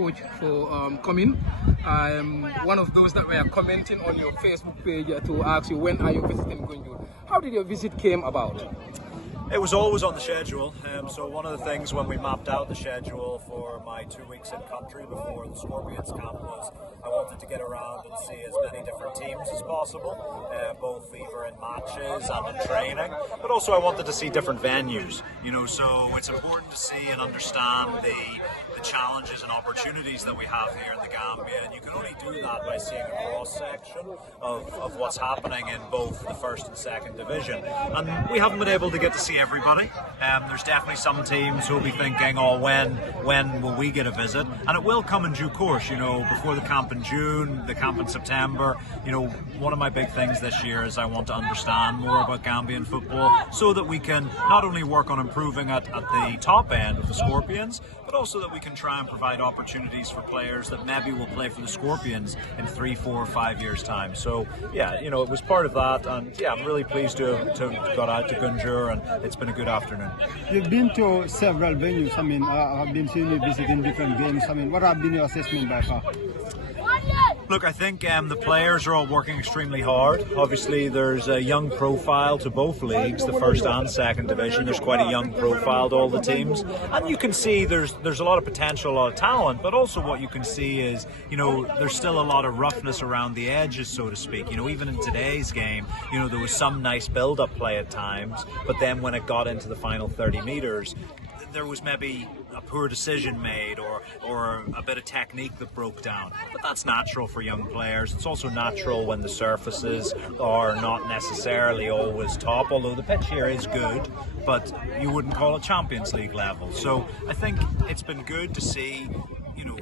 coach, for coming. I'm one of those that were commenting on your Facebook page to ask you, when are you visiting Gunjur? How did your visit came about? It was always on the schedule. So one of the things when we mapped out the schedule for my 2 weeks in country before the Scorpions camp was I wanted to get around and see as many different teams as possible, both either in matches and in training, but also I wanted to see different venues. So it's important to see and understand the challenges and opportunities that we have here in the Gambia, and you can only do that by seeing a cross-section of what's happening in both the first and second division. And we haven't been able to get to see everybody. There's definitely some teams who will be thinking, oh, when will we get a visit? And it will come in due course, before the camp in June, the camp in September. One of my big things this year is I want to understand more about Gambian football so that we can not only work on improving at the top end of the Scorpions, but also that we can try and provide opportunities for players that maybe will play for the Scorpions in 3, 4, 5 years' time. So yeah, it was part of that, and yeah, I'm really pleased to have got out to Gunjur, and it's been a good afternoon. You've been to several venues. I've been seeing you visiting different games. What have been your assessment by far? Look, I think the players are all working extremely hard. Obviously, there's a young profile to both leagues, the first and second division. There's quite a young profile to all the teams, and you can see there's a lot of potential, a lot of talent. But also, what you can see is, there's still a lot of roughness around the edges, so to speak. Even in today's game, there was some nice build-up play at times, but then when it got into the final 30 meters, there was maybe a poor decision made or a bit of technique that broke down. But that's natural for young players. It's also natural when the surfaces are not necessarily always top, although the pitch here is good, but you wouldn't call it Champions League level. So I think it's been good to see,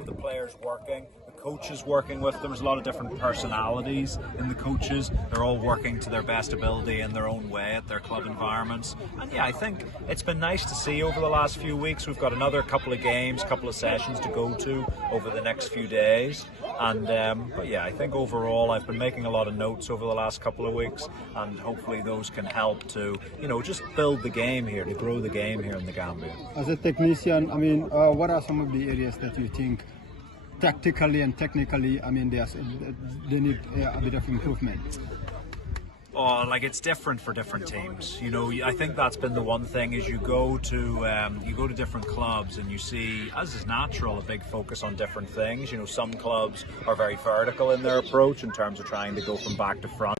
the players working, the coaches working with them. There's a lot of different personalities in the coaches. They're all working to their best ability in their own way at their club environments. And yeah, I think it's been nice to see over the last few weeks. We've got another couple of games, couple of sessions to go to over the next few days. And but yeah, I think overall I've been making a lot of notes over the last couple of weeks, and hopefully those can help to, just build the game here, to grow the game here in the Gambia. As a technician, what are some of the areas that you think tactically and technically, they need a bit of improvement? Oh, it's different for different teams. I think that's been the one thing is you go to different clubs and you see, as is natural, a big focus on different things. Some clubs are very vertical in their approach in terms of trying to go from back to front.